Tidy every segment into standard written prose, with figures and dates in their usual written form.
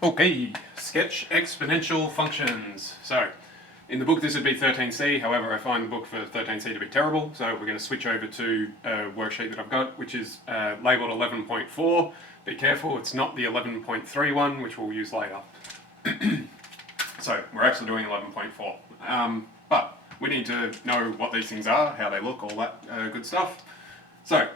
Okay, sketch exponential functions. So, in the book this would be 13C, however I find the book for 13C to be terrible, so we're going to switch over to a worksheet that I've got, which is labelled 11.4. Be careful, it's not the 11.3 one, which we'll use later. So, we're actually doing 11.4. But we need to know what these things are, how they look, all that good stuff. So,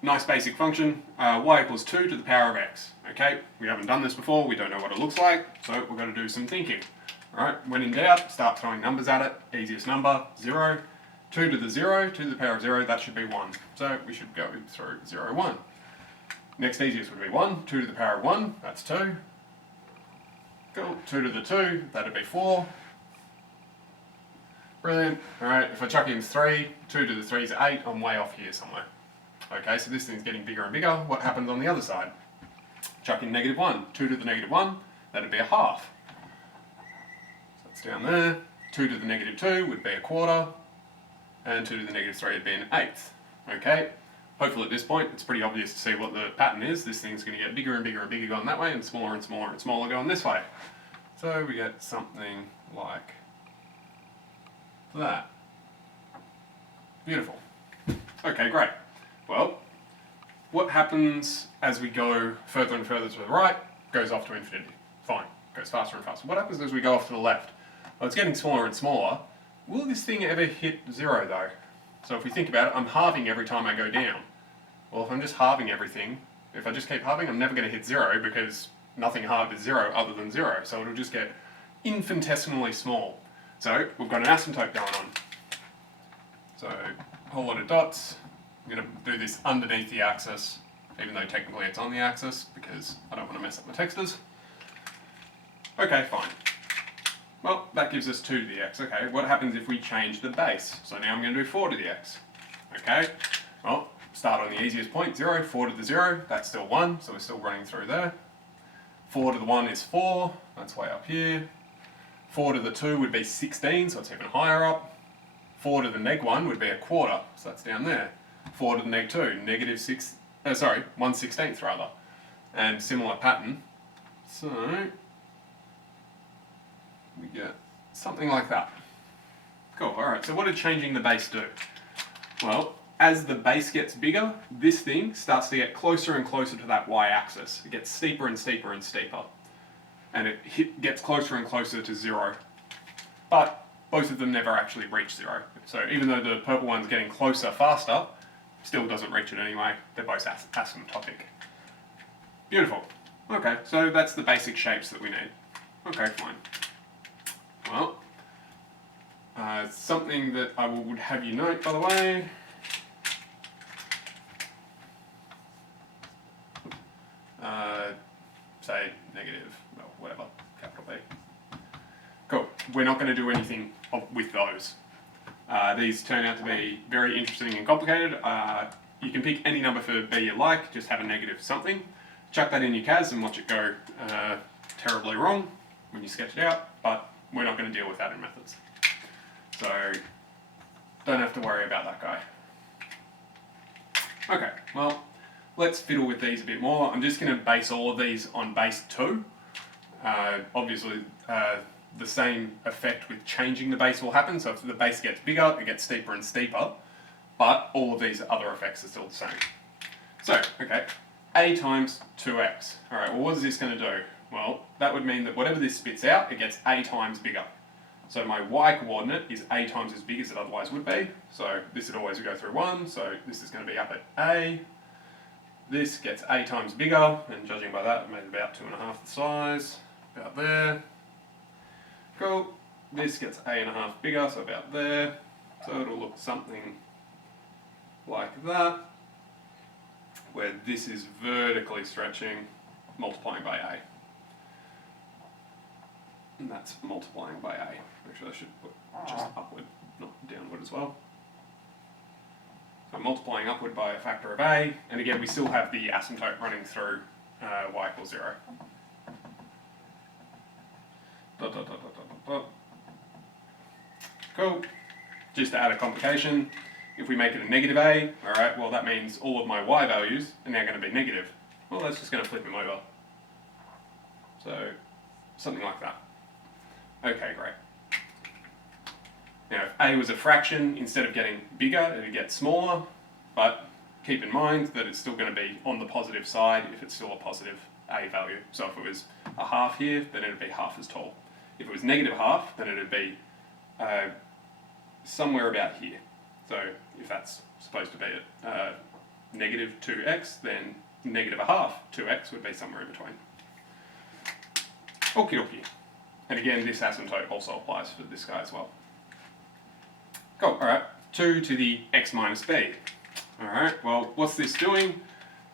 nice basic function, y equals 2 to the power of x. Okay, we haven't done this before, we don't know what it looks like, so we're going to do some thinking. Alright, when in doubt, start throwing numbers at it. Easiest number, 0. 2 to the 0, 2 to the power of 0, that should be 1. So we should go through 0, 1. Next easiest would be 1. 2 to the power of 1, that's 2. Cool, 2 to the 2, that'd be 4. Brilliant. Alright, if I chuck in 3, 2 to the 3 is 8, I'm way off here somewhere. Okay, so this thing's getting bigger and bigger. What happens on the other side? Chuck in negative 1. 2 to the negative 1, that'd be a half. So that's down there. 2 to the negative 2 would be a quarter. And 2 to the negative 3 would be an eighth. Okay, hopefully at this point it's pretty obvious to see what the pattern is. This thing's going to get bigger and bigger and bigger going that way, and smaller and smaller and smaller going this way. So we get something like that. Beautiful. Okay, great. Well, what happens as we go further and further to the right goes off to infinity. Fine, goes faster and faster. What happens as we go off to the left? Well, it's getting smaller and smaller. Will this thing ever hit 0 though? So if we think about it, I'm halving every time I go down. Well, if I'm just halving everything, if I just keep halving, I'm never going to hit 0 because nothing halved is 0 other than 0. So it'll just get infinitesimally small. So we've got an asymptote going on. So a whole lot of dots. I'm going to do this underneath the axis, even though technically it's on the axis, because I don't want to mess up my textures. Okay, fine. Well, that gives us 2 to the x. Okay, what happens if we change the base? So now I'm going to do 4 to the x. Okay, well, start on the easiest point, 0. 4 to the 0, that's still 1, so we're still running through there. 4 to the 1 is 4, that's way up here. 4 to the 2 would be 16, so it's even higher up. 4 to the neg 1 would be a quarter, so that's down there. 4 to the neg 2, negative 1/16 rather. And similar pattern. So, we get something like that. Cool, alright, so what did changing the base do? Well, as the base gets bigger, this thing starts to get closer and closer to that y-axis. It gets steeper and steeper and steeper. And it gets closer and closer to 0. But both of them never actually reach 0. So even though the purple one's getting closer faster, still doesn't reach it anyway. They're both asymptotic. Beautiful. Okay, so that's the basic shapes that we need. Okay, fine. Well, something that I would have you note, by the way. Say negative, well, whatever, capital B. Cool. We're not going to do anything with those. These turn out to be very interesting and complicated. You can pick any number for B you like, just have a negative something. Chuck that in your CAS and watch it go terribly wrong when you sketch it out, but we're not going to deal with that in methods. So, don't have to worry about that guy. Okay, well, let's fiddle with these a bit more. I'm just going to base all of these on base 2. Obviously, the same effect with changing the base will happen, so if the base gets bigger, it gets steeper and steeper, but all of these other effects are still the same. So, okay, a times 2x. Alright, well what is this going to do? Well, that would mean that whatever this spits out, it gets a times bigger. So my y-coordinate is a times as big as it otherwise would be, so this would always go through 1, so this is going to be up at a. This gets a times bigger, and judging by that, I made about 2.5 the size, about there. Cool. This gets a.5 bigger, so about there. So it'll look something like that, where this is vertically stretching, multiplying by a. And that's multiplying by a. Actually, I should put just upward, not downward as well. So multiplying upward by a factor of a, and again we still have the asymptote running through y equals 0. Dot, dot, dot, dot, dot, dot. Cool. Just to add a complication, if we make it a negative a, alright, well that means all of my y values are now going to be negative. Well, that's just going to flip them over. So something like that. Okay, great. Now if a was a fraction, instead of getting bigger, it would get smaller, but keep in mind that it's still going to be on the positive side if it's still a positive a value. So if it was a half here, then it would be half as tall. If it was negative half, then it would be somewhere about here. So if that's supposed to be at negative 2x, then negative a half 2x would be somewhere in between. Okie dokie. And again, this asymptote also applies for this guy as well. Cool, alright, 2 to the x minus b. Alright, well, what's this doing?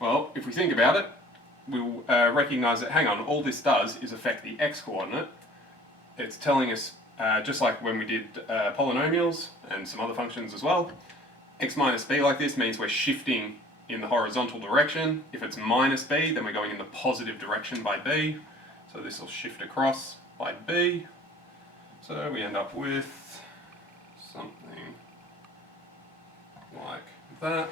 Well, if we think about it, we'll recognise that, hang on, all this does is affect the x coordinate. It's telling us, just like when we did polynomials and some other functions as well, x minus b like this means we're shifting in the horizontal direction. If it's minus b, then we're going in the positive direction by b. So this will shift across by b. So we end up with something like that.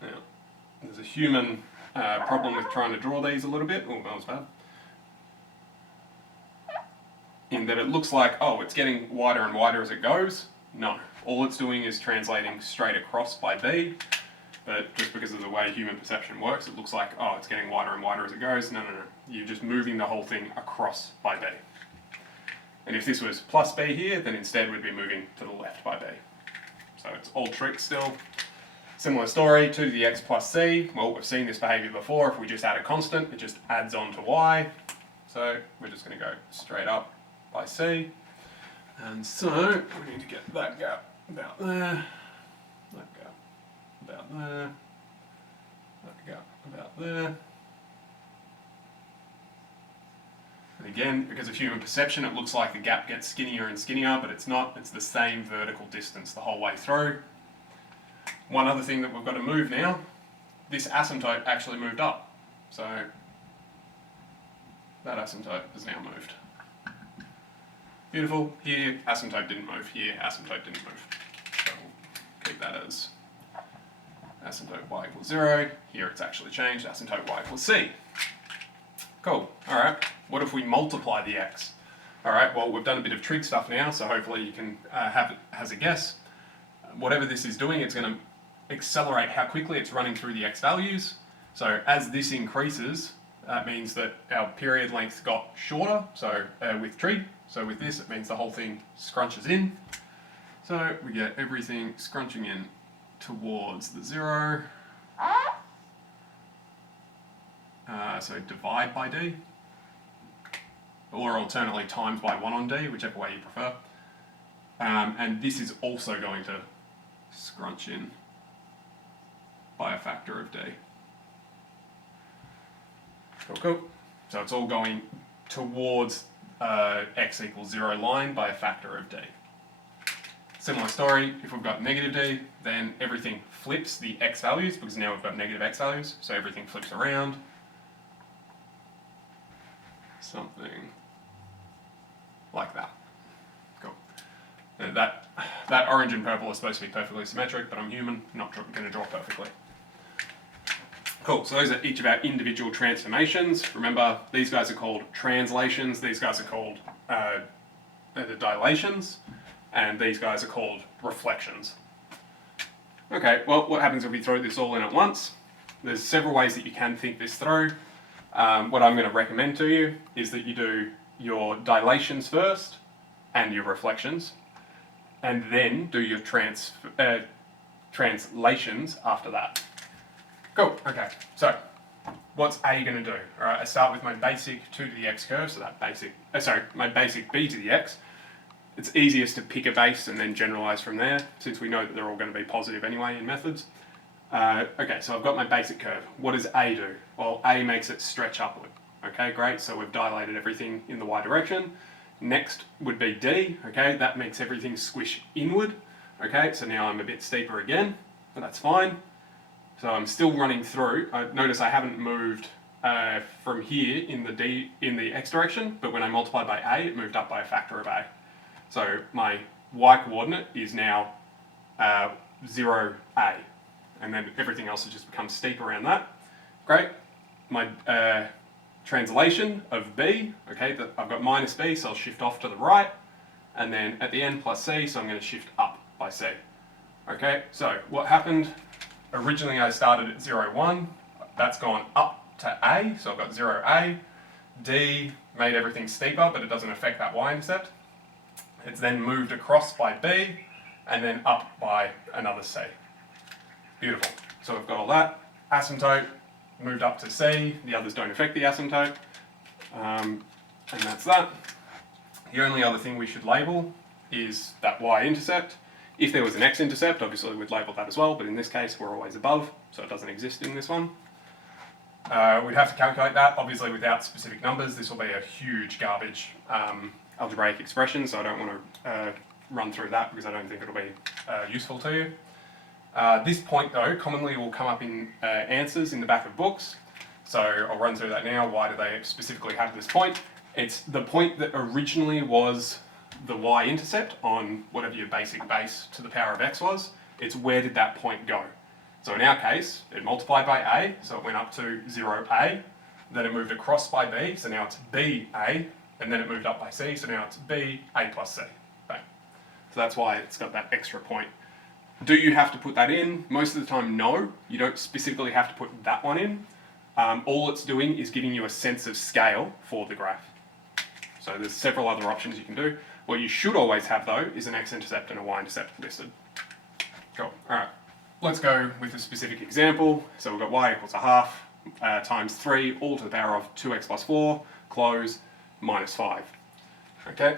Now, there's a human problem with trying to draw these a little bit. Oh, that was bad. In that it looks like, oh, it's getting wider and wider as it goes. No, all it's doing is translating straight across by b. But just because of the way human perception works, it looks like, oh, it's getting wider and wider as it goes. No. You're just moving the whole thing across by b. And if this was plus b here, then instead we'd be moving to the left by b. So it's old trick still. Similar story, 2 to the x plus c. Well, we've seen this behaviour before. If we just add a constant, it just adds on to y. So we're just going to go straight up by c. And so we need to get that gap about there, that gap about there, that gap about there. And again, because of human perception, it looks like the gap gets skinnier and skinnier, but it's not. It's the same vertical distance the whole way through. One other thing that we've got to move now, this asymptote actually moved up. So that asymptote has now moved. Beautiful. Here, asymptote didn't move. Here, asymptote didn't move. So we'll keep that as asymptote y equals 0. Here it's actually changed, asymptote y equals c. Cool. Alright, what if we multiply the x? Alright, well, we've done a bit of trig stuff now, so hopefully you can have it as a guess. Whatever this is doing, it's going to accelerate how quickly it's running through the x values. So as this increases, that means that our period length got shorter, so with trig. So with this, it means the whole thing scrunches in. So we get everything scrunching in towards the 0. So divide by d, or alternately times by 1 on d, whichever way you prefer. And this is also going to scrunch in by a factor of d. Cool. So it's all going towards x equals 0 line by a factor of d. Similar story, if we've got negative d, then everything flips the x values, because now we've got negative x values, so everything flips around. Something like that. Cool. Now that orange and purple is supposed to be perfectly symmetric, but I'm human, not going to draw perfectly. Cool, so those are each of our individual transformations. Remember, these guys are called translations, these guys are called the dilations, and these guys are called reflections. Okay, well, what happens if we throw this all in at once? There's several ways that you can think this through. What I'm going to recommend to you is that you do your dilations first and your reflections, and then do your translations after that. Cool, okay, so what's A going to do? Alright, I start with my basic 2 to the x curve, so that basic, my basic b to the x. It's easiest to pick a base and then generalise from there, since we know that they're all going to be positive anyway in methods. Okay, so I've got my basic curve. What does A do? Well, A makes it stretch upward. Okay, great, so we've dilated everything in the y direction. Next would be D, okay, that makes everything squish inward. Okay, so now I'm a bit steeper again, but that's fine. So I'm still running through. Notice I haven't moved from here in the x direction, but when I multiplied by A, it moved up by a factor of A. So my y coordinate is now 0A. and then everything else has just become steep around that. Great. My translation of b, okay, that I've got minus b, so I'll shift off to the right, and then at the end plus c, so I'm going to shift up by c. Okay, so what happened? Originally I started at 0, 1, that's gone up to a, so I've got 0a. D made everything steeper, but it doesn't affect that y-intercept. It's then moved across by b, and then up by another c. Beautiful. So we've got all that. Asymptote moved up to c, the others don't affect the asymptote, and that's that. The only other thing we should label is that y-intercept. If there was an x-intercept, obviously we'd label that as well, but in this case we're always above, so it doesn't exist in this one. We'd have to calculate that, obviously without specific numbers. This will be a huge garbage algebraic expression, so I don't want to run through that because I don't think it'll be useful to you. This point though commonly will come up in answers in the back of books, so I'll run through that now. Why do they specifically have this point? It's the point that originally was the y-intercept on whatever your basic base to the power of x was. It's where did that point go? So in our case, it multiplied by a, so it went up to 0a, then it moved across by b, so now it's ba, and then it moved up by c, so now it's ba plus c. Bang. So that's why it's got that extra point. Do you have to put that in? Most of the time, no. You don't specifically have to put that one in. All it's doing is giving you a sense of scale for the graph. So there's several other options you can do. What you should always have though is an x-intercept and a y-intercept listed. Cool, alright. Let's go with a specific example. So we've got y equals a half times 3, all to the power of 2x plus 4, close, minus 5. Okay,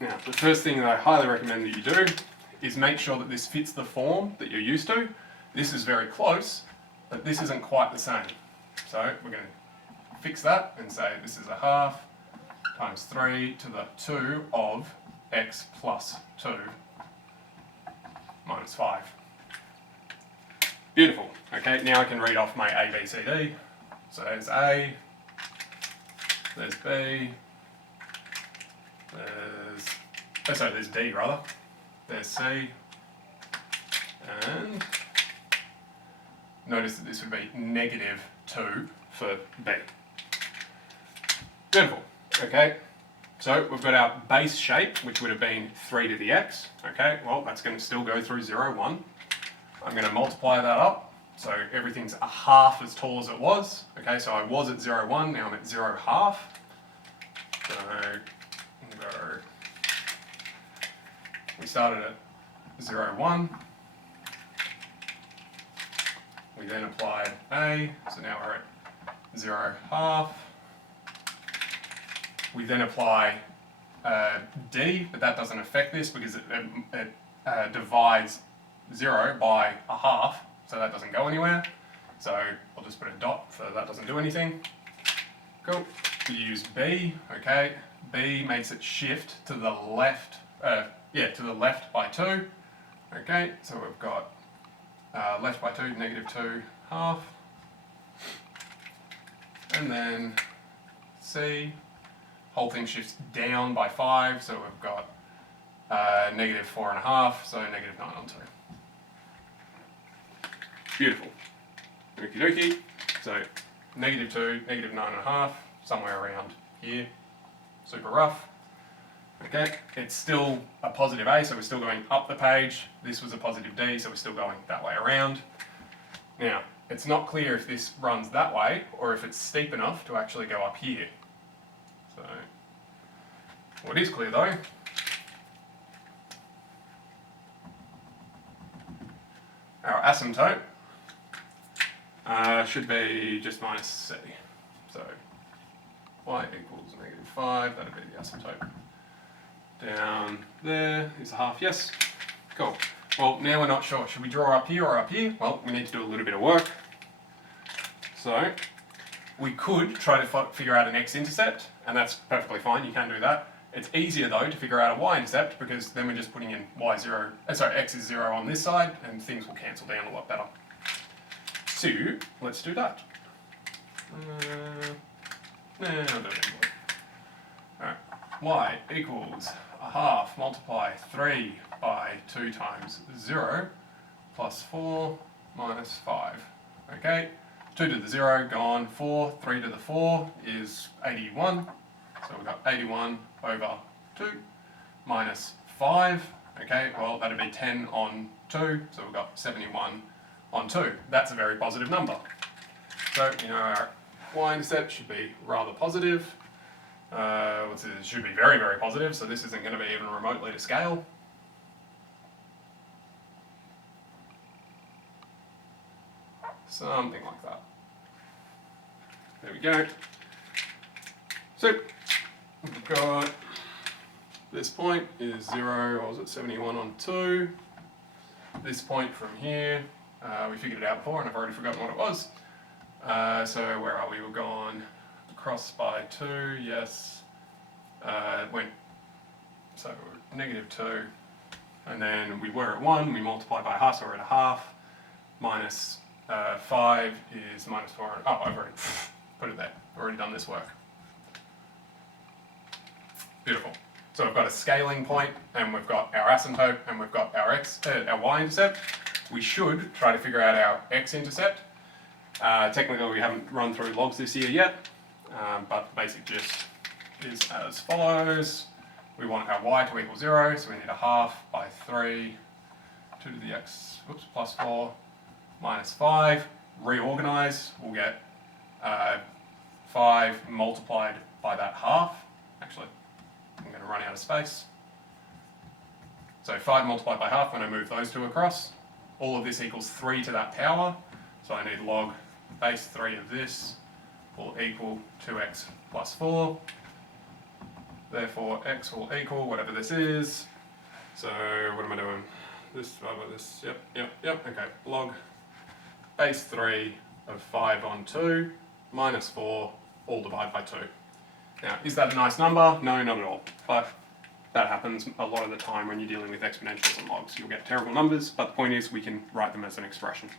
now the first thing that I highly recommend that you do is make sure that this fits the form that you're used to. This is very close, but this isn't quite the same. So we're going to fix that and say this is a half times 3 to the 2 of x plus 2 minus 5. Beautiful. Okay, now I can read off my A, B, C, D. So there's A, there's B, there's D rather, there's C, and notice that this would be negative 2 for B. Beautiful. Okay, so we've got our base shape, which would have been 3 to the x. Okay, well that's going to still go through 0, 1. I'm going to multiply that up, so everything's a half as tall as it was. Okay, so I was at 0, 1, now I'm at 0, half. So we started at 0, 1. We then applied A, so now we're at 0, half. We then apply D, but that doesn't affect this because it divides 0 by a half, so that doesn't go anywhere. So I'll just put a dot so that doesn't do anything. Cool. We use B, okay. B makes it shift to the left, to the left by 2. Okay, so we've got left by 2, negative 2, half. And then C, whole thing shifts down by 5, so we've got negative 4.5, so negative 9 on 2. Beautiful. Okie dokie. So negative 2, negative 9.5, somewhere around here. Super rough. Okay, it's still a positive A, so we're still going up the page. This was a positive D, so we're still going that way around. Now, it's not clear if this runs that way or if it's steep enough to actually go up here. So, what is clear though, our asymptote should be just minus C. So, y equals negative 5, that'd be the asymptote. Down there is a half, yes. Cool. Well, now we're not sure. Should we draw up here or up here? Well, we need to do a little bit of work. So, we could try to figure out an x-intercept, and that's perfectly fine, you can do that. It's easier though to figure out a y-intercept because then we're just putting in x is 0 on this side, and things will cancel down a lot better. So, let's do that. No, I'll do it anymore. Alright, y equals a half multiply 3 by 2 times 0 plus 4 minus 5. Okay, 2 to the 0, gone, 4, 3 to the 4 is 81. So we've got 81 over 2 minus 5. Okay, well that'd be 10 on 2, so we've got 71 on 2. That's a very positive number. So, our y-intercept should be rather positive. It should be very, very positive, so this isn't going to be even remotely to scale. Something like that. There we go. So, we've got this point is 0, what was it, 71 on 2. This point from here, we figured it out before and I've already forgotten what it was. So where are we? We're gone across by 2, yes. Went, so negative 2. And then we were at 1, we multiplied by half, so we're at a half. Minus 5 is minus 4. Oh, I've already put it there. Already done this work. Beautiful. So we've got a scaling point, and we've got our asymptote, and we've got our y-intercept. We should try to figure out our x-intercept. Technically, we haven't run through logs this year yet, but the basic gist is as follows. We want our y to equal 0, so we need a half by 3, 2 to the x, plus 4, minus 5. Reorganize, we'll get 5 multiplied by that half. Actually, I'm going to run out of space. So 5 multiplied by half, when I move those two across, all of this equals 3 to that power. So I need log base 3 of this will equal 2x plus 4. Therefore, x will equal whatever this is. So what am I doing? This over this, yep, okay. Log base 3 of 5 on 2 minus 4, all divided by 2. Now, is that a nice number? No, not at all. But that happens a lot of the time when you're dealing with exponentials and logs. You'll get terrible numbers, but the point is we can write them as an expression.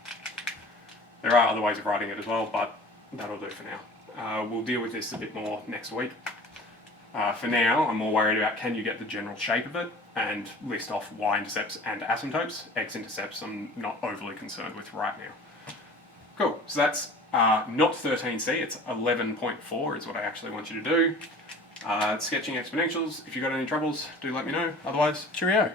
There are other ways of writing it as well, but that'll do for now. We'll deal with this a bit more next week. For now, I'm more worried about can you get the general shape of it and list off y-intercepts and asymptotes. X-intercepts I'm not overly concerned with right now. Cool, so that's not 13C, it's 11.4 is what I actually want you to do. Sketching exponentials, if you've got any troubles, do let me know. Otherwise, cheerio.